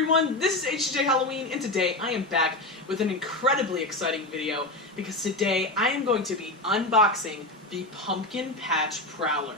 everyone, this is HJ Halloween, and today I am back with an incredibly exciting video because today I am going to be unboxing the Pumpkin Patch Prowler.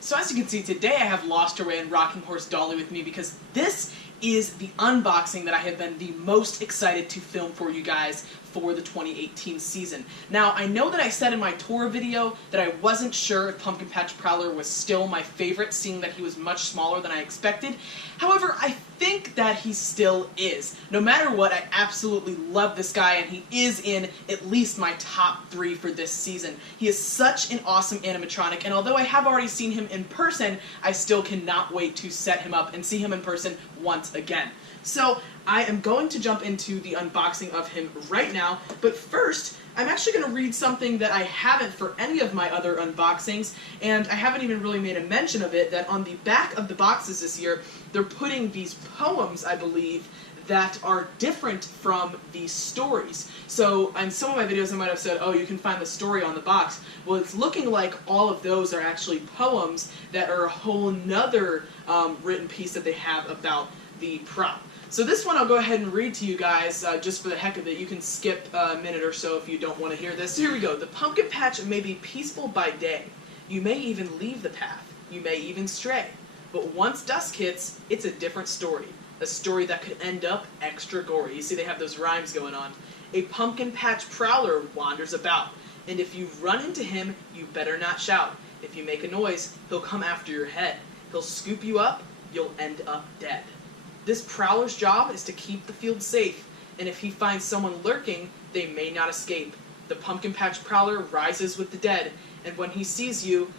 So as you can see, today I have Lost Her Way and Rocking Horse Dolly with me because this is the unboxing that I have been the most excited to film for you guys for the 2018 season. Now, I know that I said in my tour video that I wasn't sure if Pumpkin Patch Prowler was still my favorite, seeing that he was much smaller than I expected. However, I think that he still is. No matter what, I absolutely love this guy, and he is in at least my top 3 for this season. He is such an awesome animatronic, and although I have already seen him in person, I still cannot wait to set him up and see him in person once again. So, I am going to jump into the unboxing of him right now, but first, I'm actually going to read something that I haven't for any of my other unboxings, and I haven't even really made a mention of it, that on the back of the boxes this year, they're putting these poems, I believe, that are different from the stories. So, in some of my videos I might have said, oh, you can find the story on the box. Well, it's looking like all of those are actually poems that are a whole nother written piece that they have about the prop. So this one I'll go ahead and read to you guys just for the heck of it. You can skip a minute or so if you don't want to hear this. So here we go. The pumpkin patch may be peaceful by day. You may even leave the path. You may even stray. But once dusk hits, it's a different story. A story that could end up extra gory. You see they have those rhymes going on. A pumpkin patch prowler wanders about. And if you run into him, you better not shout. If you make a noise, he'll come after your head. He'll scoop you up. You'll end up dead. This prowler's job is to keep the field safe, and if he finds someone lurking, they may not escape. The pumpkin patch prowler rises with the dead, and when he sees you,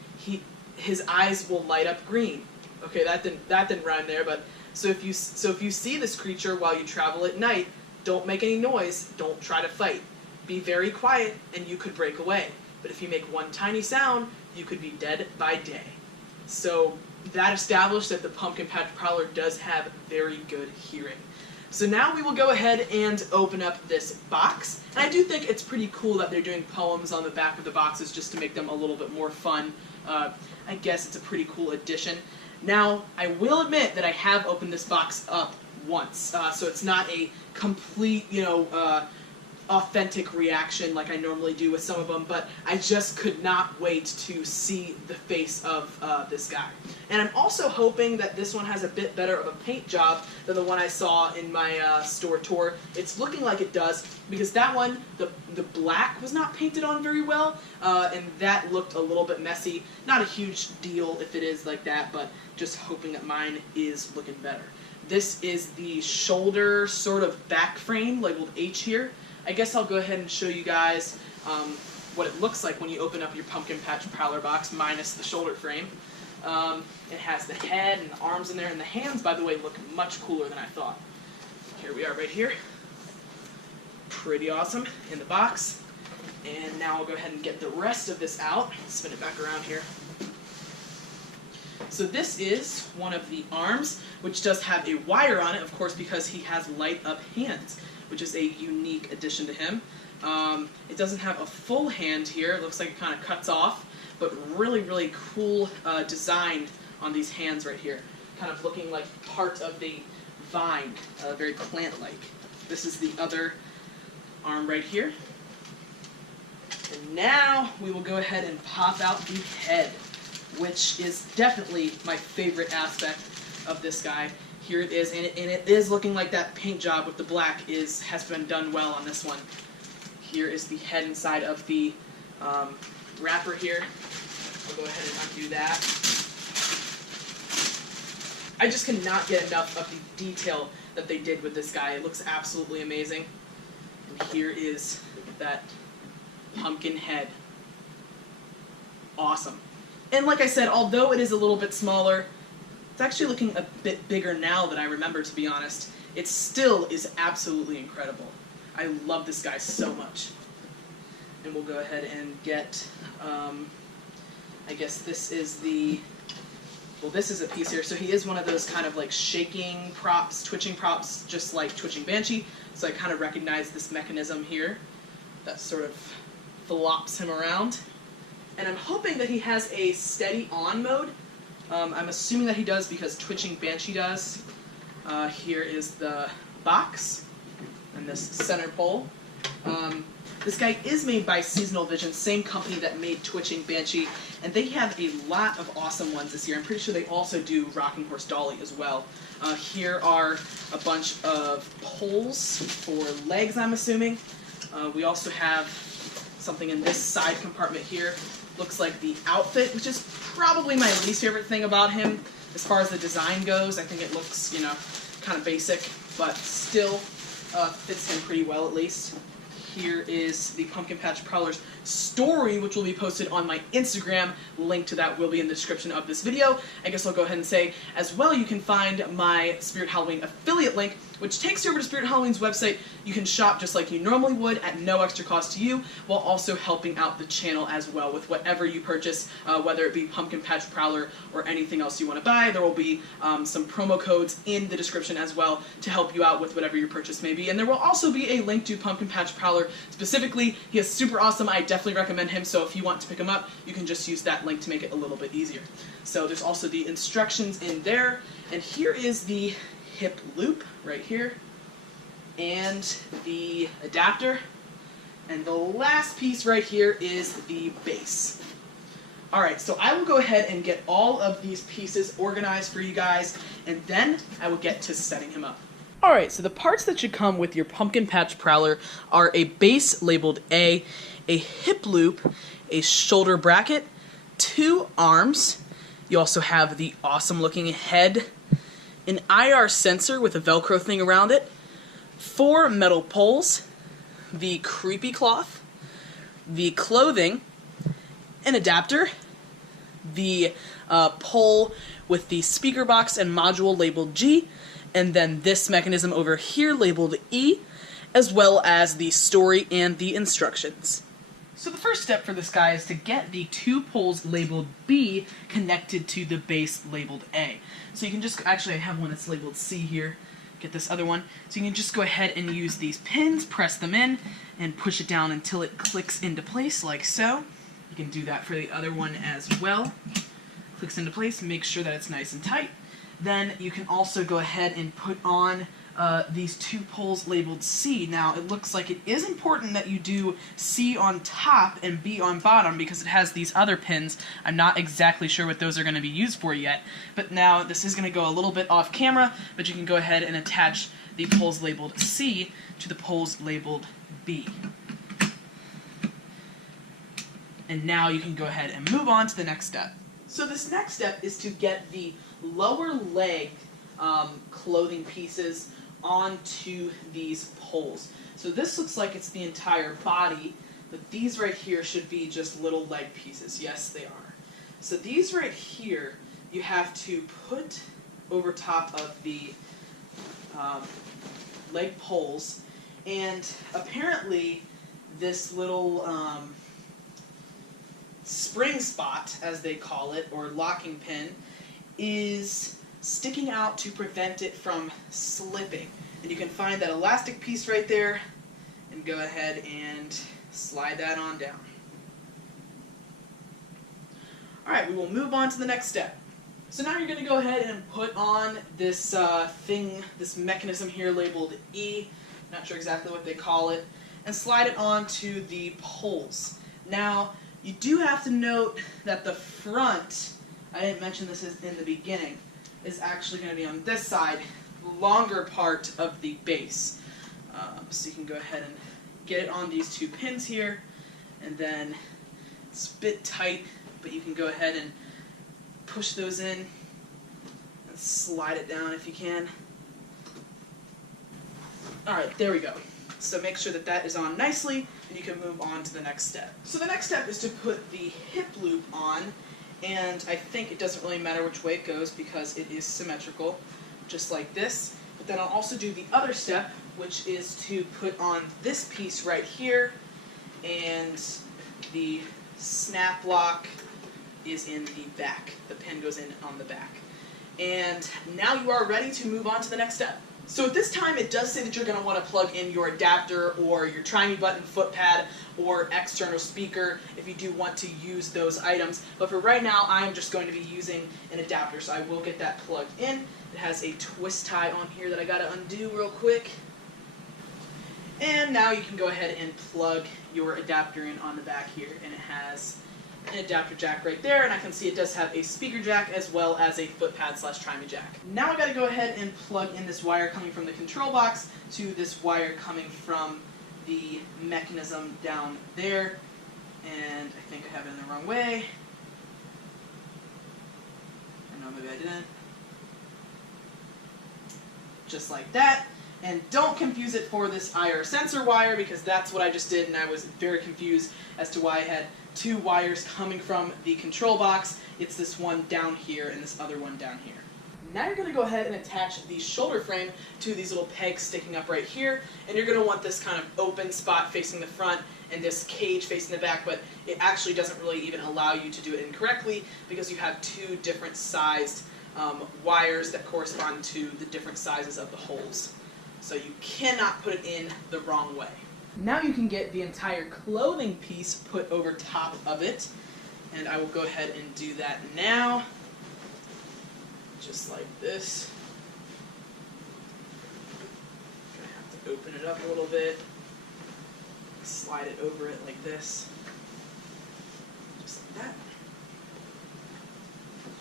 his eyes will light up green. Okay, that didn't rhyme there, but so if you see this creature while you travel at night, don't make any noise, don't try to fight. Be very quiet, and you could break away. But if you make one tiny sound, you could be dead by day. So that established that the Pumpkin Patch Prowler does have very good hearing. So now we will go ahead and open up this box. And I do think it's pretty cool that they're doing poems on the back of the boxes just to make them a little bit more fun. I guess it's a pretty cool addition. Now, I will admit that I have opened this box up once, so it's not a complete, authentic reaction like I normally do with some of them, but I just could not wait to see the face of this guy. And I'm also hoping that this one has a bit better of a paint job than the one I saw in my store tour. It's looking like it does, because that one, the black was not painted on very well, and that looked a little bit messy. Not a huge deal if it is like that, but just hoping that mine is looking better. This is the shoulder sort of back frame labeled H here. I guess I'll go ahead and show you guys what it looks like when you open up your Pumpkin Patch Prowler box, minus the shoulder frame. It has the head and the arms in there, and the hands, by the way, look much cooler than I thought. Here we are right here. Pretty awesome in the box. And now I'll go ahead and get the rest of this out. Spin it back around here. So this is one of the arms, which does have a wire on it, of course, because he has light-up hands, which is a unique addition to him. It doesn't have a full hand here. It looks like it kind of cuts off, but really, really cool design on these hands right here. Kind of looking like part of the vine, very plant-like. This is the other arm right here. And now we will go ahead and pop out the head, which is definitely my favorite aspect of this guy. Here it is, and it is looking like that paint job with the black has been done well on this one. Here is the head inside of the wrapper here. I'll go ahead and undo that. I just cannot get enough of the detail that they did with this guy. It looks absolutely amazing. And here is that pumpkin head. Awesome. And like I said, although it is a little bit smaller, it's actually looking a bit bigger now than I remember, to be honest. It still is absolutely incredible. I love this guy so much. And we'll go ahead and get, I guess this is the, well, this is a piece here. So he is one of those kind of like shaking props, twitching props, just like Twitching Banshee. So I kind of recognize this mechanism here. That sort of flops him around. And I'm hoping that he has a steady on mode. I'm assuming that he does because Twitching Banshee does. Here is the box and this center pole. This guy is made by Seasonal Vision, same company that made Twitching Banshee, and they have a lot of awesome ones this year. I'm pretty sure they also do Rocking Horse Dolly as well. Here are a bunch of poles for legs, I'm assuming. We also have something in this side compartment here. Looks like the outfit, which is probably my least favorite thing about him as far as the design goes. I think it looks, you know, kind of basic, but still fits him pretty well at least. Here is the Pumpkin Patch Prowler's story, which will be posted on my Instagram. Link to that will be in the description of this video. I guess I'll go ahead and say, as well, you can find my Spirit Halloween affiliate link, which takes you over to Spirit Halloween's website. You can shop just like you normally would at no extra cost to you, while also helping out the channel as well with whatever you purchase, whether it be Pumpkin Patch Prowler or anything else you want to buy. There will be some promo codes in the description as well to help you out with whatever your purchase may be. And there will also be a link to Pumpkin Patch Prowler specifically. He is super awesome. I definitely recommend him, so if you want to pick him up, you can just use that link to make it a little bit easier. So there's also the instructions in there, and here is the hip loop right here, and the adapter, and the last piece right here is the base. Alright, so I will go ahead and get all of these pieces organized for you guys, and then I will get to setting him up. Alright, so the parts that should come with your Pumpkin Patch Prowler are a base labeled A hip loop, a shoulder bracket, 2 arms. You also have the awesome looking head, an IR sensor with a Velcro thing around it, 4 metal poles, the creepy cloth, the clothing, an adapter, the pole with the speaker box and module labeled G, and then this mechanism over here labeled E, as well as the story and the instructions. So the first step for this guy is to get the 2 poles labeled B connected to the base labeled A. So you can just, actually I have one that's labeled C here, get this other one. So you can just go ahead and use these pins, press them in, and push it down until it clicks into place like so. You can do that for the other one as well. Clicks into place, make sure that it's nice and tight. Then you can also go ahead and put on these 2 poles labeled C. Now, it looks like it is important that you do C on top and B on bottom because it has these other pins. I'm not exactly sure what those are going to be used for yet, but now this is going to go a little bit off camera, but you can go ahead and attach the poles labeled C to the poles labeled B. And now you can go ahead and move on to the next step. So this next step is to get the lower leg clothing pieces onto these poles. So this looks like it's the entire body, but these right here should be just little leg pieces. Yes, they are. So these right here you have to put over top of the leg poles, and apparently this little spring spot, as they call it, or locking pin, is sticking out to prevent it from slipping. And you can find that elastic piece right there and go ahead and slide that on down. Alright, we will move on to the next step. So now you're going to go ahead and put on this this mechanism here labeled E, not sure exactly what they call it, and slide it onto the poles. Now, you do have to note that the front, I didn't mention this in the beginning, is actually going to be on this side, the longer part of the base. So you can go ahead and get it on these 2 pins here, and then it's a bit tight, but you can go ahead and push those in and slide it down if you can. Alright, there we go. So make sure that that is on nicely, and you can move on to the next step. So the next step is to put the hip loop on, and I think it doesn't really matter which way it goes because it is symmetrical, just like this. But then I'll also do the other step, which is to put on this piece right here, and the snap lock is in the back. The pin goes in on the back. And now you are ready to move on to the next step. So at this time, it does say that you're going to want to plug in your adapter or your trimey button foot pad or external speaker if you do want to use those items. But for right now, I'm just going to be using an adapter, so I will get that plugged in. It has a twist tie on here that I gotta undo real quick. And now you can go ahead and plug your adapter in on the back here, and it has an adapter jack right there, and I can see it does have a speaker jack as well as a foot pad / timey jack. Now I gotta go ahead and plug in this wire coming from the control box to this wire coming from the mechanism down there, and I think I have it in the wrong way. Or no, maybe I didn't. Just like that. And don't confuse it for this IR sensor wire, because that's what I just did, and I was very confused as to why I had two wires coming from the control box. It's this one down here and this other one down here. Now you're going to go ahead and attach the shoulder frame to these little pegs sticking up right here, and you're going to want this kind of open spot facing the front and this cage facing the back, but it actually doesn't really even allow you to do it incorrectly because you have two different sized wires that correspond to the different sizes of the holes. So you cannot put it in the wrong way. Now you can get the entire clothing piece put over top of it, and I will go ahead and do that now. Just like this. I'm going to have to open it up a little bit, slide it over it like this, just like that.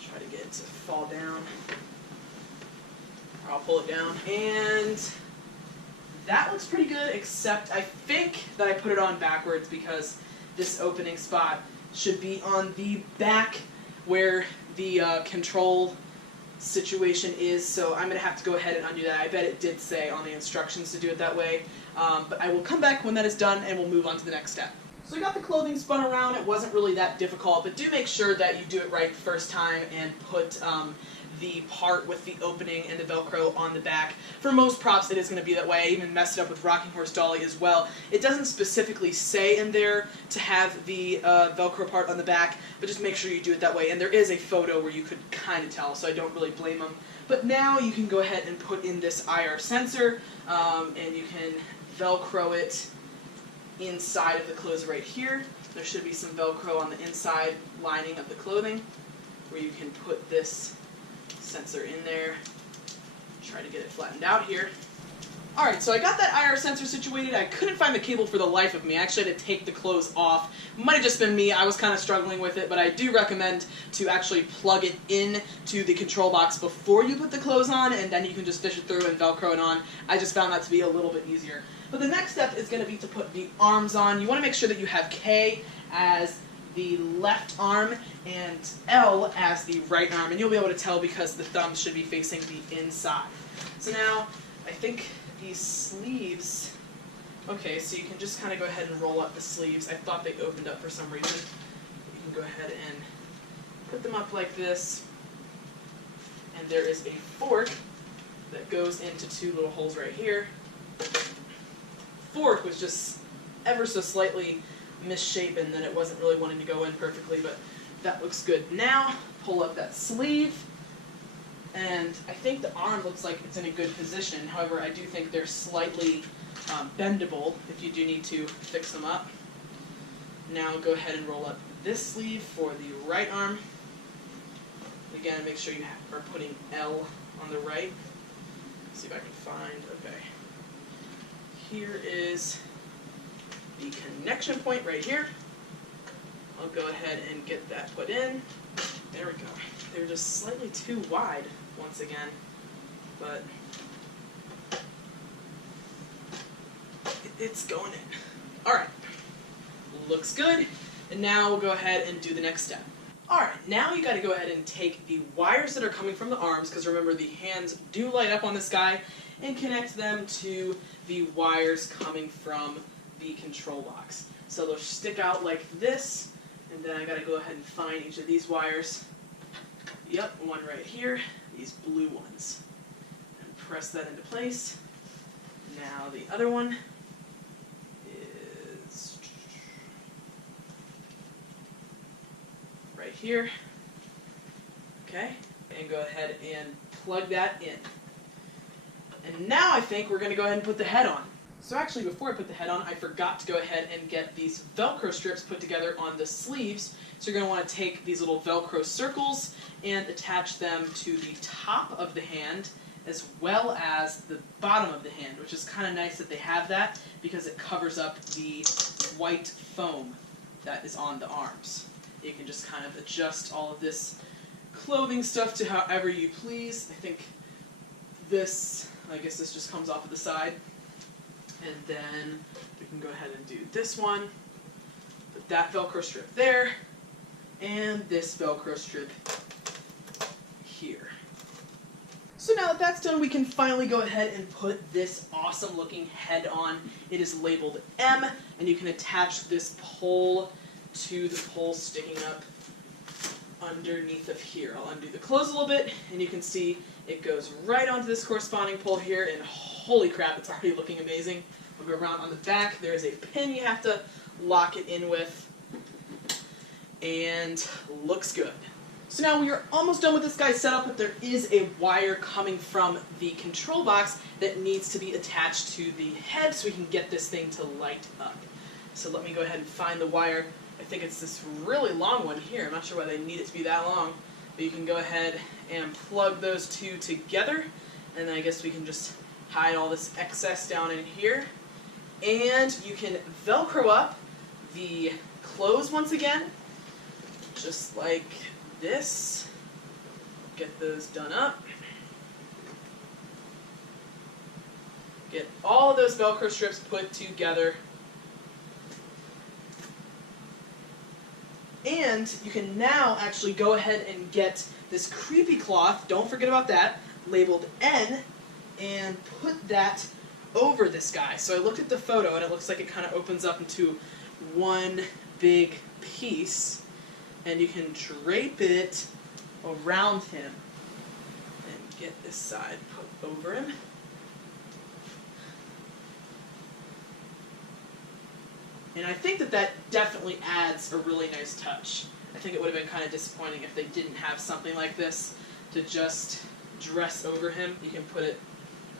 Try to get it to fall down, or I'll pull it down, and that looks pretty good, except I think that I put it on backwards because this opening spot should be on the back where the control situation is, so I'm going to have to go ahead and undo that. I bet it did say on the instructions to do it that way, but I will come back when that is done and we'll move on to the next step. So I got the clothing spun around. It wasn't really that difficult, but do make sure that you do it right the first time and put the part with the opening and the Velcro on the back. For most props it is going to be that way. I even messed it up with Rocking Horse Dolly as well. It doesn't specifically say in there to have the Velcro part on the back, but just make sure you do it that way. And there is a photo where you could kind of tell, so I don't really blame them. But now you can go ahead and put in this IR sensor, and you can Velcro it inside of the clothes right here. There should be some Velcro on the inside lining of the clothing where you can put this sensor in there. Try to get it flattened out here. Alright, so I got that IR sensor situated. I couldn't find the cable for the life of me. I actually had to take the clothes off. Might have just been me. I was kind of struggling with it, but I do recommend to actually plug it in to the control box before you put the clothes on, and then you can just fish it through and Velcro it on. I just found that to be a little bit easier. But the next step is going to be to put the arms on. You want to make sure that you have K as the left arm and L as the right arm, and you'll be able to tell because the thumbs should be facing the inside. So now, I think these sleeves, okay, so you can just kind of go ahead and roll up the sleeves. I thought they opened up for some reason. You can go ahead and put them up like this, and there is a fork that goes into two little holes right here. Fork was just ever so slightly misshapen, that it wasn't really wanting to go in perfectly, but that looks good. Now, pull up that sleeve, and I think the arm looks like it's in a good position. However, I do think they're slightly bendable if you do need to fix them up. Now go ahead and roll up this sleeve for the right arm. Again, make sure you are putting L on the right. Let's see if I can find, okay. Here is the connection point right here. I'll go ahead and get that put in. There we go. They're just slightly too wide once again, but it's going in. Alright, looks good. And now we'll go ahead and do the next step. Alright, now you gotta go ahead and take the wires that are coming from the arms, because remember the hands do light up on this guy, and connect them to the wires coming from the control box. So they'll stick out like this, and then I gotta go ahead and find each of these wires. Yep, one right here, these blue ones. And press that into place. Now the other one is right here. Okay, and go ahead and plug that in. And now I think we're going to go ahead and put the head on. So actually, before I put the head on, I forgot to go ahead and get these Velcro strips put together on the sleeves. So you're going to want to take these little Velcro circles and attach them to the top of the hand as well as the bottom of the hand, which is kind of nice that they have that because it covers up the white foam that is on the arms. You can just kind of adjust all of this clothing stuff to however you please. I think this, I guess this just comes off of the side. And then we can go ahead and do this one, put that Velcro strip there, and this Velcro strip here. So now that that's done, we can finally go ahead and put this awesome looking head on. It is labeled M, and you can attach this pole to the pole sticking up underneath of here. I'll undo the clothes a little bit, and you can see it goes right onto this corresponding pole here, and holy crap, it's already looking amazing. We'll go around on the back. There is a pin you have to lock it in with, and looks good. So now we are almost done with this guy's setup, but there is a wire coming from the control box that needs to be attached to the head so we can get this thing to light up. So let me go ahead and find the wire. I think it's this really long one here. I'm not sure why they need it to be that long, but you can go ahead and plug those two together, and then I guess we can just hide all this excess down in here. And you can Velcro up the clothes once again, just like this. Get those done up. Get all of those Velcro strips put together. And you can now actually go ahead and get this creepy cloth, don't forget about that, labeled N, and put that over this guy. So I looked at the photo and it looks like it kind of opens up into one big piece, and you can drape it around him and get this side put over him. And I think that that definitely adds a really nice touch. I think it would have been kind of disappointing if they didn't have something like this to just dress over him. You can put it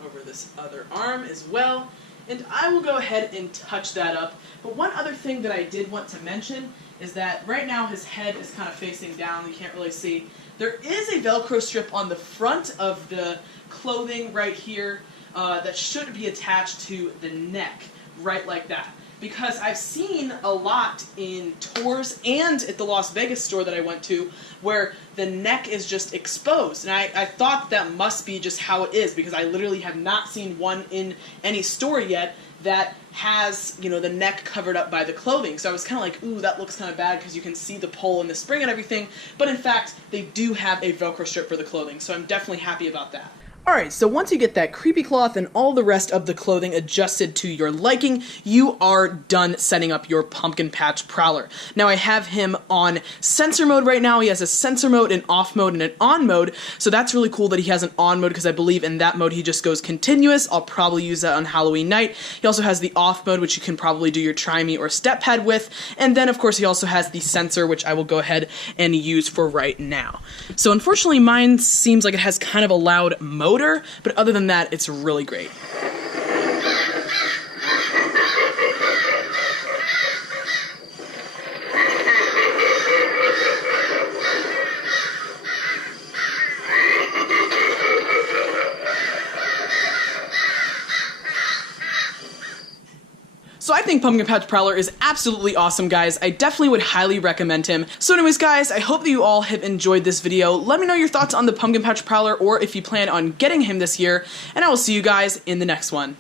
over this other arm as well. And I will go ahead and touch that up. But one other thing that I did want to mention is that right now his head is kind of facing down. You can't really see. There is a Velcro strip on the front of the clothing right here that should be attached to the neck, right like that. Because I've seen a lot in tours and at the Las Vegas store that I went to where the neck is just exposed. And I thought that must be just how it is, because I literally have not seen one in any store yet that has, you know, the neck covered up by the clothing. So I was kind of like, ooh, that looks kind of bad because you can see the pole and the spring and everything. But in fact, they do have a Velcro strip for the clothing. So I'm definitely happy about that. Alright, so once you get that creepy cloth and all the rest of the clothing adjusted to your liking, you are done setting up your pumpkin patch prowler. Now I have him on sensor mode right now. He has a sensor mode, an off mode, and an on mode, so that's really cool that he has an on mode because I believe in that mode he just goes continuous. I'll probably use that on Halloween night. He also has the off mode, which you can probably do your try me or step pad with, and then of course he also has the sensor, which I will go ahead and use for right now. So unfortunately mine seems like it has kind of a loud motor, but other than that, it's really great. So I think Pumpkin Patch Prowler is absolutely awesome, guys. I definitely would highly recommend him. So anyways, guys, I hope that you all have enjoyed this video. Let me know your thoughts on the Pumpkin Patch Prowler, or if you plan on getting him this year, and I will see you guys in the next one.